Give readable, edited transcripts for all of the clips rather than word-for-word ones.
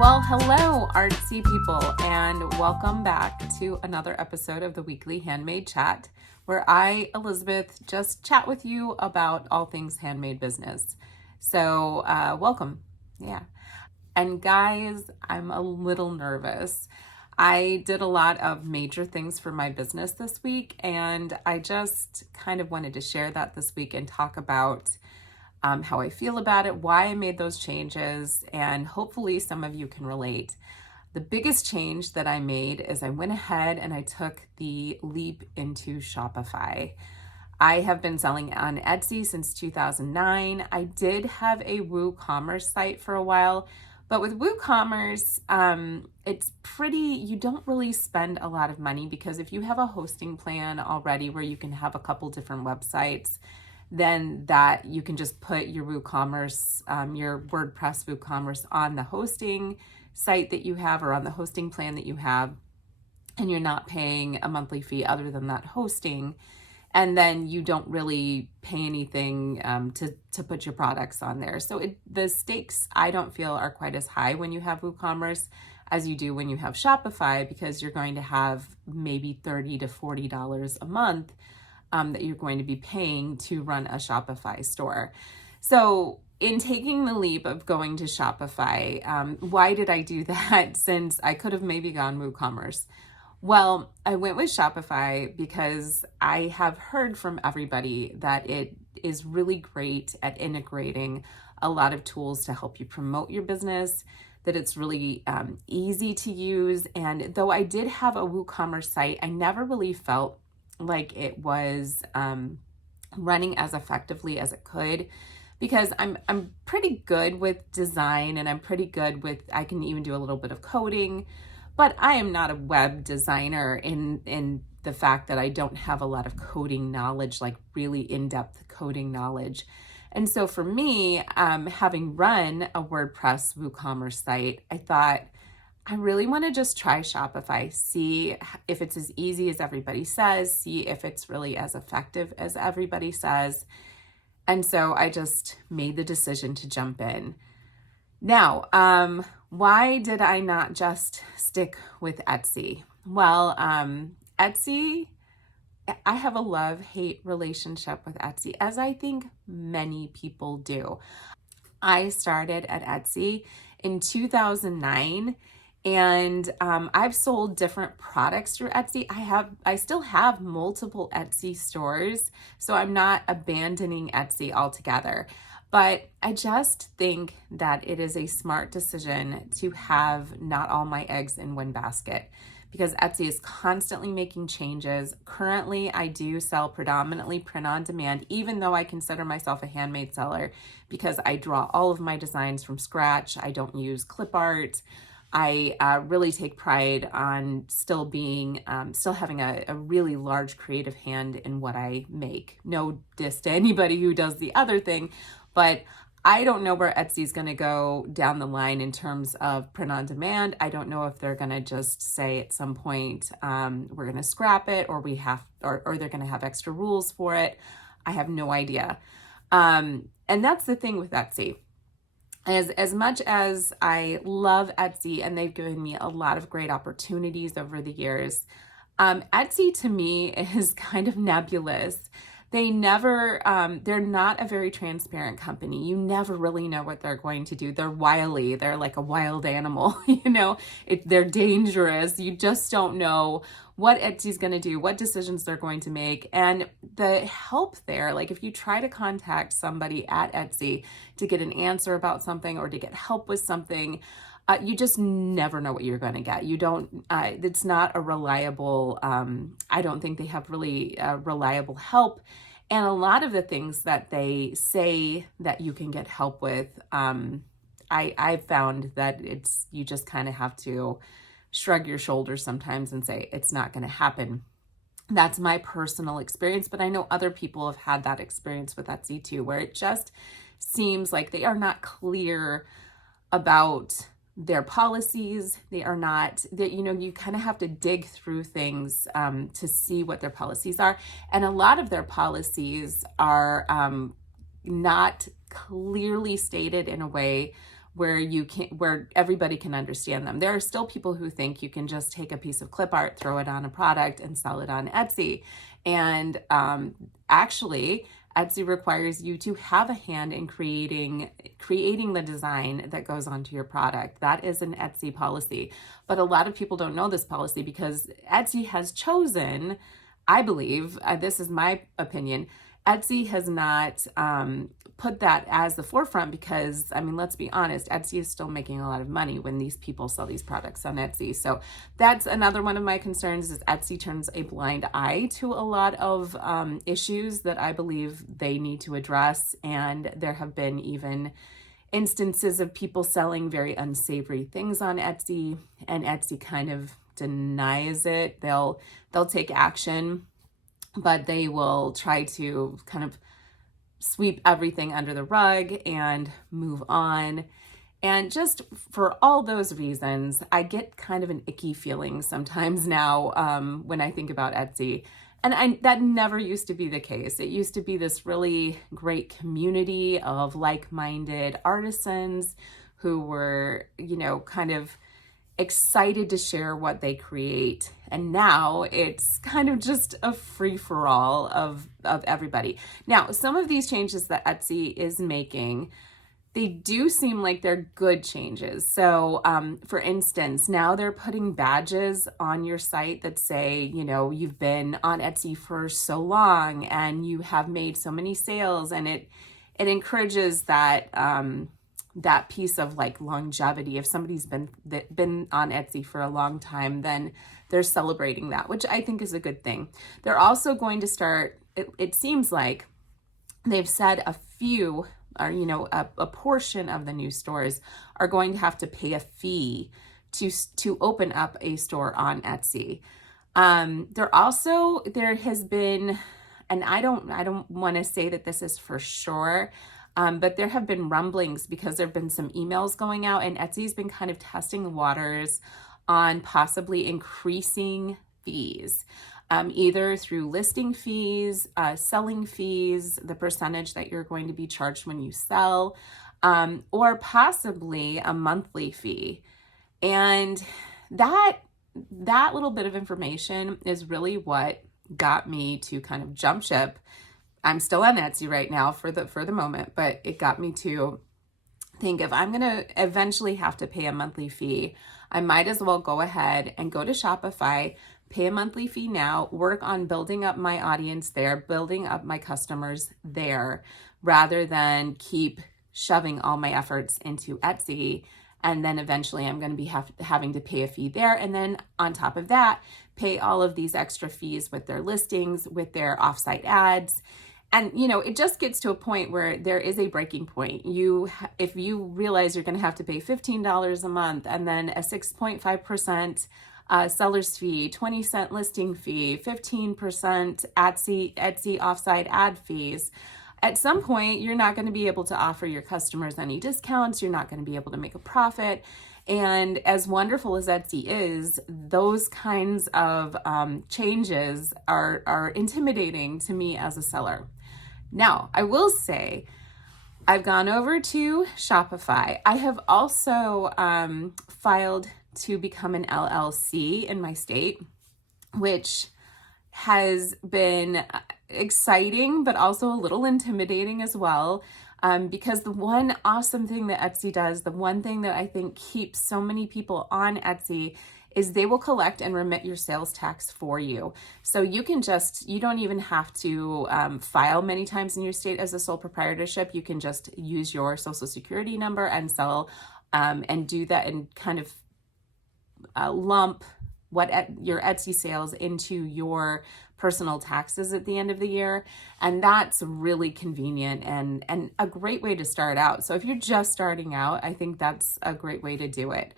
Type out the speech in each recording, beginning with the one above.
Well, hello, artsy people, and welcome back to another episode of the weekly Handmade Chat, where I, Elizabeth, just chat with you about all things handmade business. So, welcome. Yeah. And guys, I'm a little nervous. I did a lot of major things for my business this week, and I just kind of wanted to share that this week and talk about how I feel about it, why I made those changes, and hopefully some of you can relate. The biggest change that I made is I went ahead and I took the leap into Shopify. I have been selling on Etsy since 2009. I did have a WooCommerce site for a while, but with WooCommerce, it's you don't really spend a lot of money because if you have a hosting plan already where you can have a couple different websites, then that you can just put your WooCommerce, your WordPress WooCommerce on the hosting site that you have or on the hosting plan that you have, and you're not paying a monthly fee other than that hosting. And then you don't really pay anything to put your products on there. So the stakes, I don't feel, are quite as high when you have WooCommerce as you do when you have Shopify, because you're going to have maybe $30 to $40 a month that you're going to be paying to run a Shopify store. So in taking the leap of going to Shopify, why did I do that since I could have maybe gone WooCommerce? Well, I went with Shopify because I have heard from everybody that it is really great at integrating a lot of tools to help you promote your business, that it's really easy to use. And though I did have a WooCommerce site, I never really felt like it was running as effectively as it could, because I'm pretty good with design and I'm pretty good with, I can even do a little bit of coding, but I am not a web designer in the fact that I don't have a lot of coding knowledge, like really in-depth coding knowledge. And so for me, having run a WordPress WooCommerce site, I thought, I really want to just try Shopify, see if it's as easy as everybody says, see if it's really as effective as everybody says. And so I just made the decision to jump in. Now, why did I not just stick with Etsy? Well, Etsy, I have a love-hate relationship with Etsy, as I think many people do. I started at Etsy in 2009. And I've sold different products through Etsy. I still have multiple Etsy stores, so I'm not abandoning Etsy altogether. But I just think that it is a smart decision to have not all my eggs in one basket, because Etsy is constantly making changes. Currently, I do sell predominantly print on demand, even though I consider myself a handmade seller because I draw all of my designs from scratch. I don't use clip art. I really take pride on still having a really large creative hand in what I make. No diss to anybody who does the other thing, but I don't know where Etsy's going to go down the line in terms of print on demand. I don't know if they're going to just say at some point, we're going to scrap it, or or they're going to have extra rules for it. I have no idea. And that's the thing with Etsy. As much as I love Etsy and they've given me a lot of great opportunities over the years, Etsy to me is kind of nebulous. They're not a very transparent company. You never really know what they're going to do. They're wily. They're like a wild animal, they're dangerous. You just don't know what Etsy's going to do, what decisions they're going to make. And the help there, like if you try to contact somebody at Etsy to get an answer about something or to get help with something, you just never know what you're going to get. It's not a reliable, I don't think they have really reliable help. And a lot of the things that they say that you can get help with, I've found that you just kind of have to shrug your shoulders sometimes and say, it's not going to happen. That's my personal experience, but I know other people have had that experience with Etsy too, where it just seems like they are not clear about their policies. They are not, you kind of have to dig through things to see what their policies are. And a lot of their policies are not clearly stated in a way where everybody can understand them. There are still people who think you can just take a piece of clip art, throw it on a product, and sell it on Etsy. And actually, Etsy requires you to have a hand in creating the design that goes onto your product. That is an Etsy policy. But a lot of people don't know this policy because Etsy has chosen, I believe, this is my opinion, Etsy has not put that as the forefront because, I mean, let's be honest, Etsy is still making a lot of money when these people sell these products on Etsy. So that's another one of my concerns, is Etsy turns a blind eye to a lot of issues that I believe they need to address. And there have been even instances of people selling very unsavory things on Etsy, and Etsy kind of denies it. They'll take action, but they will try to kind of sweep everything under the rug and move on. And just for all those reasons, I get kind of an icky feeling sometimes now when I think about Etsy. And that never used to be the case. It used to be this really great community of like-minded artisans who were, kind of excited to share what they create. And now it's kind of just a free-for-all of everybody. Now, some of these changes that Etsy is making, they do seem like they're good changes. So for instance, now they're putting badges on your site that say, you've been on Etsy for so long and you have made so many sales, and it encourages that that piece of like longevity. If somebody's been on Etsy for a long time, then they're celebrating that, which I think is a good thing. They're also going to start, it seems like they've said a few, or a portion of the new stores are going to have to pay a fee to open up a store on Etsy. There has been, and I don't want to say that this is for sure, but there have been rumblings because there have been some emails going out, and Etsy's been kind of testing the waters on possibly increasing fees, either through listing fees, selling fees, the percentage that you're going to be charged when you sell, or possibly a monthly fee. And that little bit of information is really what got me to kind of jump ship. I'm still on Etsy right now for the moment, but it got me to think, if I'm going to eventually have to pay a monthly fee, I might as well go ahead and go to Shopify, pay a monthly fee now, work on building up my audience there, building up my customers there, rather than keep shoving all my efforts into Etsy. And then eventually I'm going to be having to pay a fee there. And then on top of that, pay all of these extra fees with their listings, with their offsite ads. And, it just gets to a point where there is a breaking point. If you realize you're going to have to pay $15 a month, and then a 6.5% seller's fee, 20-cent listing fee, 15% Etsy offsite ad fees, at some point, you're not going to be able to offer your customers any discounts. You're not going to be able to make a profit. And as wonderful as Etsy is, those kinds of changes are intimidating to me as a seller. Now, I will say, I've gone over to Shopify. I have also filed to become an LLC in my state, which has been exciting, but also a little intimidating as well. Because the one awesome thing that Etsy does, the one thing that I think keeps so many people on Etsy, is they will collect and remit your sales tax for you. So you don't even have to file many times in your state as a sole proprietorship. You can just use your social security number and sell and do that, and kind of lump your Etsy sales into your personal taxes at the end of the year. And that's really convenient and a great way to start out. So if you're just starting out, I think that's a great way to do it.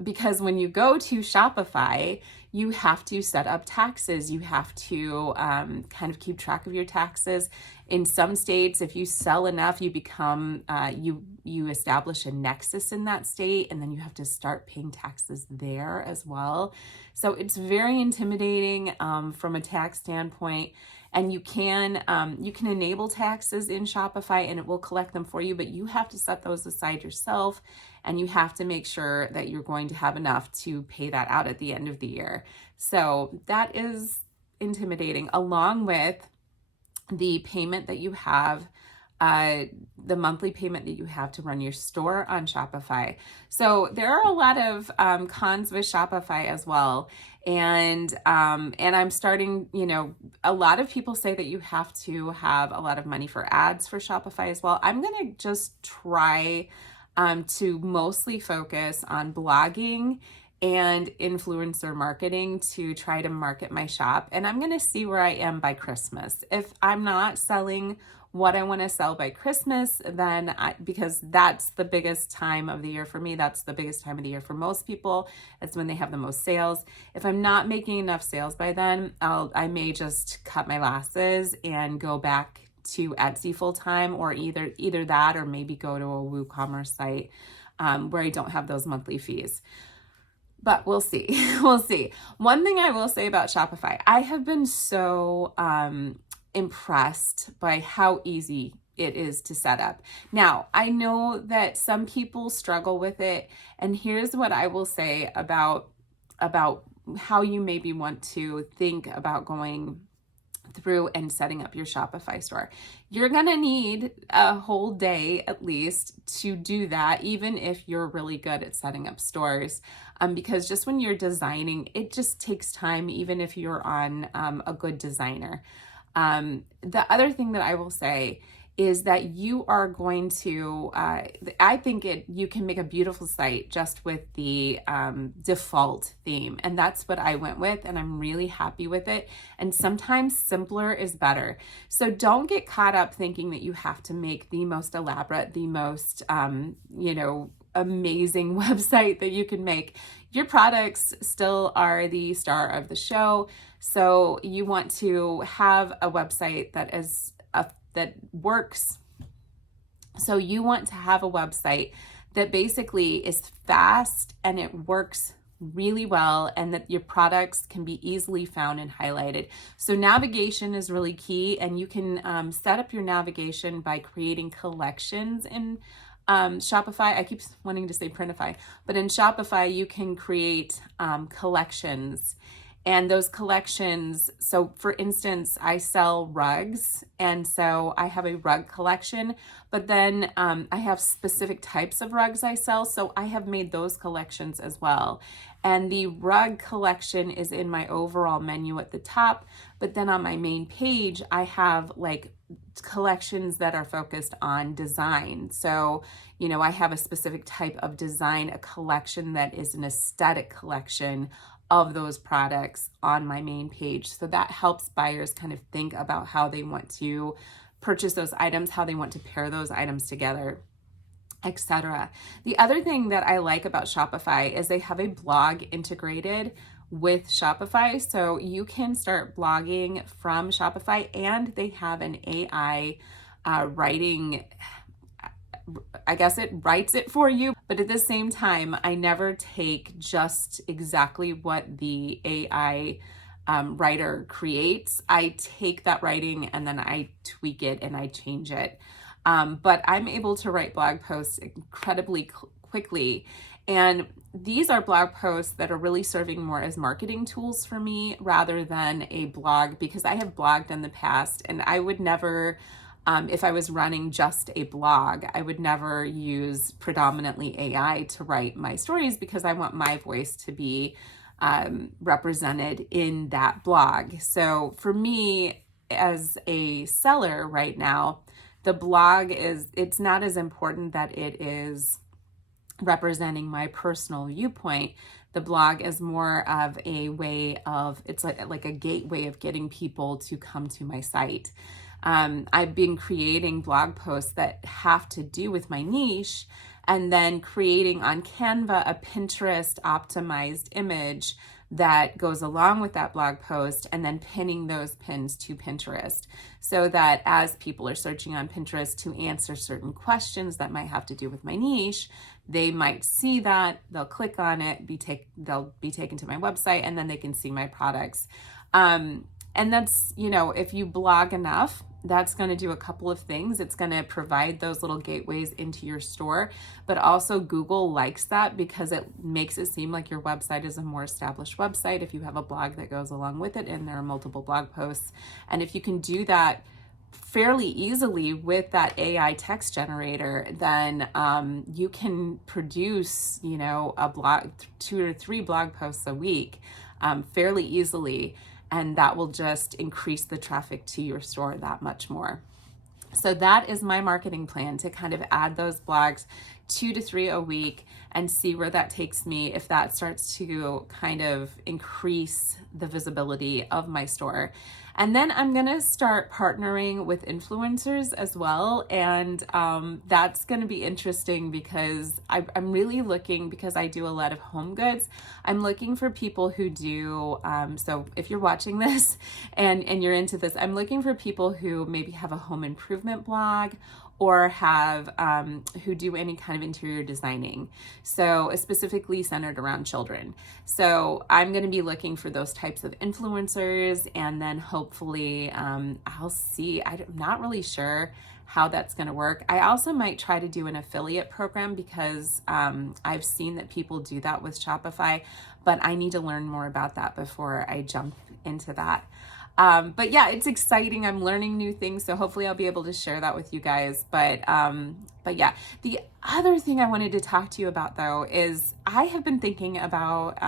Because when you go to Shopify, you have to set up taxes. You have to kind of keep track of your taxes. In some states, if you sell enough, you become, you establish a nexus in that state, and then you have to start paying taxes there as well. So it's very intimidating from a tax standpoint. And you can enable taxes in Shopify and it will collect them for you, but you have to set those aside yourself, and you have to make sure that you're going to have enough to pay that out at the end of the year. So that is intimidating, along with the payment that you have, the monthly payment that you have to run your store on Shopify. So there are a lot of cons with Shopify as well. And I'm starting, a lot of people say that you have to have a lot of money for ads for Shopify as well. I'm going to just try to mostly focus on blogging and influencer marketing to try to market my shop. And I'm going to see where I am by Christmas. If I'm not selling what I want to sell by Christmas, then because that's the biggest time of the year for me, that's the biggest time of the year for most people. It's when they have the most sales. If I'm not making enough sales by then, I may just cut my losses and go back to Etsy full time, or either that, or maybe go to a WooCommerce site where I don't have those monthly fees. But we'll see. We'll see. One thing I will say about Shopify, I have been so impressed by how easy it is to set up. Now, I know that some people struggle with it, and here's what I will say about how you maybe want to think about going through and setting up your Shopify store. You're gonna need a whole day at least to do that, even if you're really good at setting up stores, because just when you're designing, it just takes time, even if you're on a good designer. The other thing that I will say is that you are going to, I think you can make a beautiful site just with the default theme. And that's what I went with, and I'm really happy with it. And sometimes simpler is better. So don't get caught up thinking that you have to make the most elaborate, the most, amazing website that you can make. Your products still are the star of the show. So you want to have a website that works. So you want to have a website that basically is fast and it works really well, and that your products can be easily found and highlighted. So navigation is really key, and you can set up your navigation by creating collections in Shopify. I keep wanting to say Printify, but in Shopify you can create collections. And those collections, so for instance, I sell rugs, and so I have a rug collection, but then I have specific types of rugs I sell, so I have made those collections as well. And the rug collection is in my overall menu at the top, but then on my main page, I have like collections that are focused on design. So, I have a specific type of design, a collection that is an aesthetic collection of those products on my main page. So that helps buyers kind of think about how they want to purchase those items, how they want to pair those items together, etc. The other thing that I like about Shopify is they have a blog integrated with Shopify. So you can start blogging from Shopify, and they have an AI writing, I guess it writes it for you, but at the same time, I never take just exactly what the AI writer creates. I take that writing and then I tweak it and I change it. But I'm able to write blog posts incredibly quickly. And these are blog posts that are really serving more as marketing tools for me rather than a blog, because I have blogged in the past, and I would never, if I was running just a blog, I would never use predominantly AI to write my stories, because I want my voice to be represented in that blog. So for me as a seller right now, the blog it's not as important that it is representing my personal viewpoint. The blog is more of a way of, it's like a gateway of getting people to come to my site. I've been creating blog posts that have to do with my niche, and then creating on Canva a Pinterest optimized image that goes along with that blog post, and then pinning those pins to Pinterest, so that as people are searching on Pinterest to answer certain questions that might have to do with my niche, they might see that, they'll click on it, they'll be taken to my website, and then they can see my products. And And that's, if you blog enough, that's going to do a couple of things. It's going to provide those little gateways into your store, but also Google likes that because it makes it seem like your website is a more established website if you have a blog that goes along with it and there are multiple blog posts. And if you can do that fairly easily with that AI text generator, then you can produce, a blog, 2 or 3 blog posts a week fairly easily. And that will just increase the traffic to your store that much more. So that is my marketing plan, to kind of add those blogs 2 to 3 a week and see where that takes me, if that starts to kind of increase the visibility of my store. And then I'm going to start partnering with influencers as well. And that's going to be interesting because I'm really looking, because I do a lot of home goods, I'm looking for people who do, so if you're watching this and you're into this, I'm looking for people who maybe have a home improvement blog or have who do any kind of interior designing, so specifically centered around children. So I'm going to be looking for those types of influencers, and then hopefully I'll see. I'm not really sure how that's going to work. I also might try to do an affiliate program because I've seen that people do that with Shopify, but I need to learn more about that before I jump into that. But yeah, it's exciting. I'm learning new things, so hopefully I'll be able to share that with you guys. But yeah, the other thing I wanted to talk to you about though is I have been thinking about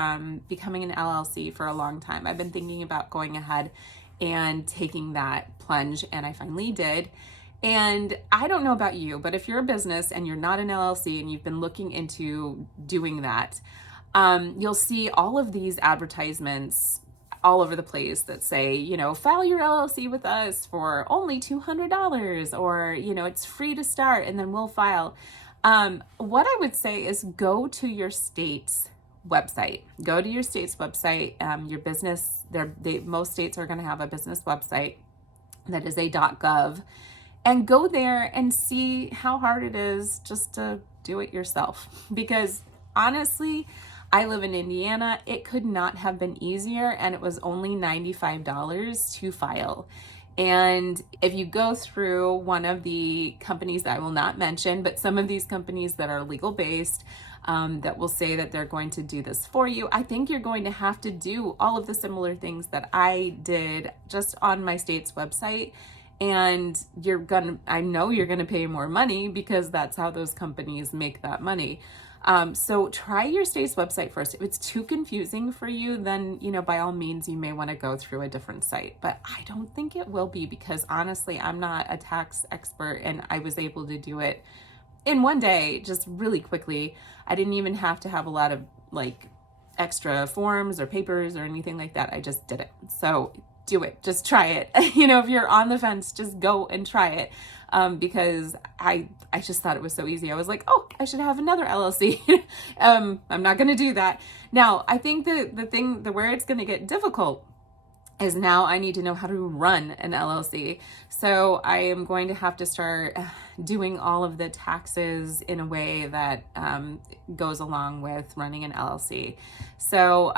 becoming an LLC for a long time. I've been thinking about going ahead and taking that plunge, and I finally did. And I don't know about you, but if you're a business and you're not an LLC and you've been looking into doing that, you'll see all of these advertisements all over the place that say, file your LLC with us for only $200, or, it's free to start and then we'll file. What I would say is go to your state's website. Go to your state's website. Your business, most states are going to have a business website that is a .gov, and go there and see how hard it is just to do it yourself. Because honestly, I live in Indiana. It could not have been easier, and it was only $95 to file. And if you go through one of the companies that I will not mention, but some of these companies that are legal based, that will say that they're going to do this for you, I think you're going to have to do all of the similar things that I did just on my state's website. And I know you're gonna pay more money because that's how those companies make that money. So try your state's website first. If it's too confusing for you, then, by all means, you may want to go through a different site. But I don't think it will be, because honestly, I'm not a tax expert, and I was able to do it in one day, just really quickly. I didn't even have to have a lot of extra forms or papers or anything like that. I just did it. So do it. Just try it. If you're on the fence, just go and try it. Because I just thought it was so easy. I was like, oh, I should have another LLC. I'm not going to do that. Now, I think where it's going to get difficult is now I need to know how to run an LLC. So I am going to have to start doing all of the taxes in a way that goes along with running an LLC. So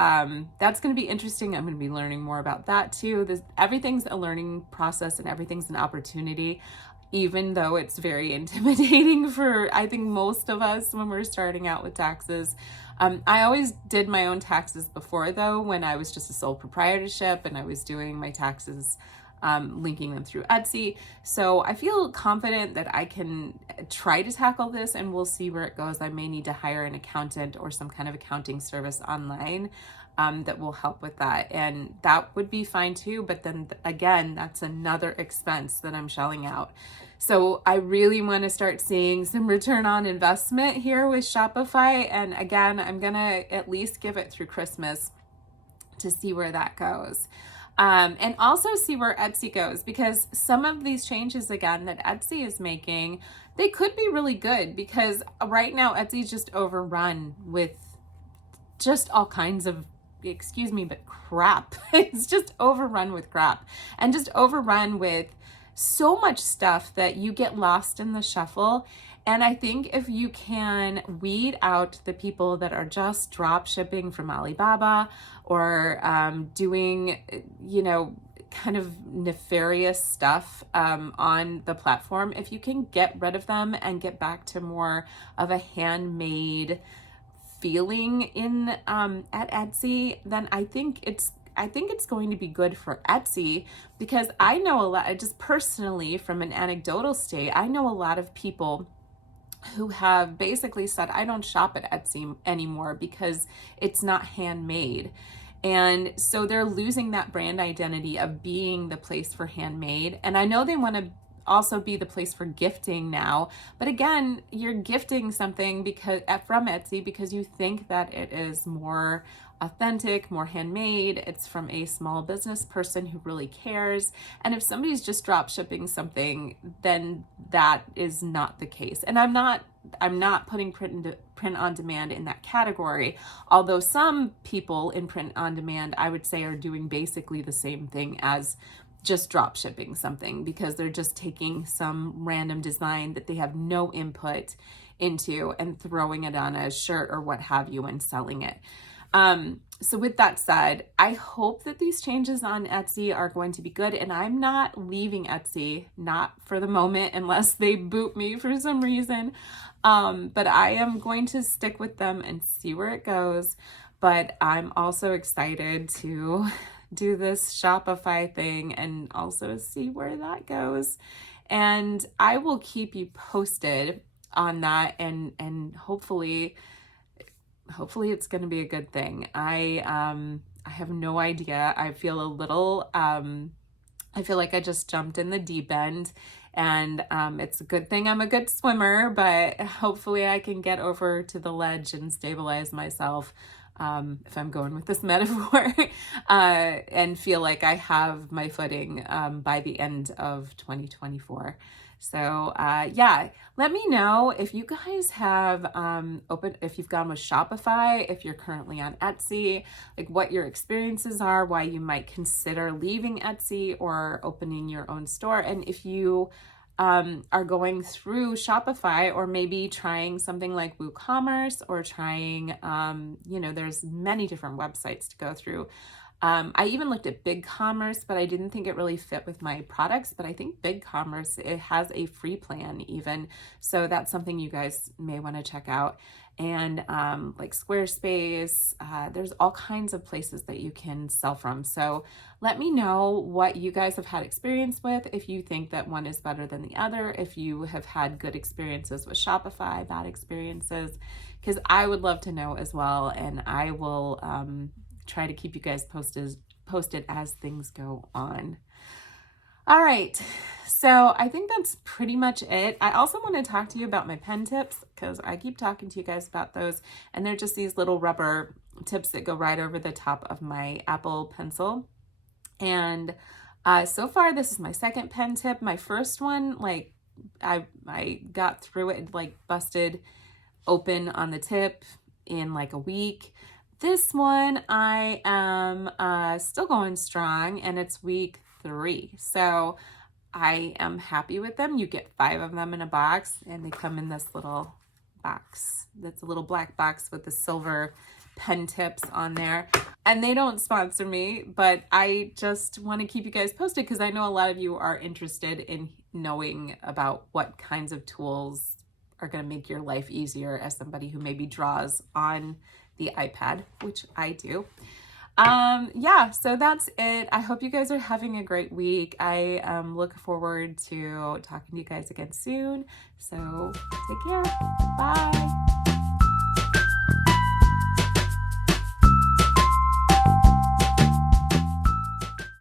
that's going to be interesting. I'm going to be learning more about that too. Everything's a learning process, and everything's an opportunity, even though it's very intimidating for, I think, most of us when we're starting out with taxes. I always did my own taxes before, though, when I was just a sole proprietorship and I was doing my taxes, linking them through Etsy. So I feel confident that I can try to tackle this, and we'll see where it goes. I may need to hire an accountant or some kind of accounting service online that will help with that. And that would be fine too. But then again, that's another expense that I'm shelling out. So I really want to start seeing some return on investment here with Shopify. And again, I'm going to at least give it through Christmas to see where that goes. And also see where Etsy goes, because some of these changes, again, that Etsy is making, they could be really good, because right now Etsy's just overrun with just all kinds of, excuse me, but crap. It's just overrun with crap, and just overrun with so much stuff that you get lost in the shuffle. And I think if you can weed out the people that are just drop shipping from Alibaba, or doing, kind of nefarious stuff on the platform, if you can get rid of them and get back to more of a handmade feeling in at Etsy, then I think it's going to be good for Etsy, because I know a lot, just personally from an anecdotal state, I know a lot of people who have basically said, I don't shop at Etsy anymore because it's not handmade. And so they're losing that brand identity of being the place for handmade. And I know they want to also be the place for gifting now. But again, you're gifting something because from Etsy because you think that it is more authentic, more handmade. It's from a small business person who really cares. And if somebody's just drop shipping something, then that is not the case. And I'm not putting print on demand in that category, although some people in print on demand, I would say, are doing basically the same thing as just drop shipping something, because they're just taking some random design that they have no input into and throwing it on a shirt or what have you and selling it. So with that said, I hope that these changes on Etsy are going to be good, and I'm not leaving Etsy, not for the moment, unless they boot me for some reason. But I am going to stick with them and see where it goes. But I'm also excited to do this Shopify thing and also see where that goes. And I will keep you posted on that, and hopefully it's going to be a good thing. I have no idea. I feel a little, I feel like I just jumped in the deep end, and it's a good thing I'm a good swimmer, but hopefully I can get over to the ledge and stabilize myself, if I'm going with this metaphor, and feel like I have my footing by the end of 2024. So yeah, let me know if you guys have if you've gone with Shopify, if you're currently on Etsy, like what your experiences are, why you might consider leaving Etsy or opening your own store. And if you are going through Shopify, or maybe trying something like WooCommerce, or trying, there's many different websites to go through. I even looked at BigCommerce, but I didn't think it really fit with my products. But I think BigCommerce, it has a free plan even. So that's something you guys may want to check out. And like Squarespace, there's all kinds of places that you can sell from. So let me know what you guys have had experience with, if you think that one is better than the other, if you have had good experiences with Shopify, bad experiences, because I would love to know as well. And I will try to keep you guys posted as things go on. All right, so I think that's pretty much it. I also want to talk to you about my pen tips, because I keep talking to you guys about those, and they're just these little rubber tips that go right over the top of my Apple Pencil. And so far, this is my second pen tip. My first one, like I got through it, like busted open on the tip in like a week. This one, I am still going strong, and it's week 3. So I am happy with them. You get 5 of them in a box, and they come in this little box. That's a little black box with the silver pen tips on there. And they don't sponsor me, but I just want to keep you guys posted, because I know a lot of you are interested in knowing about what kinds of tools are going to make your life easier as somebody who maybe draws on the iPad, which I do. Yeah, so that's it. I hope you guys are having a great week. I look forward to talking to you guys again soon. So take care. Bye.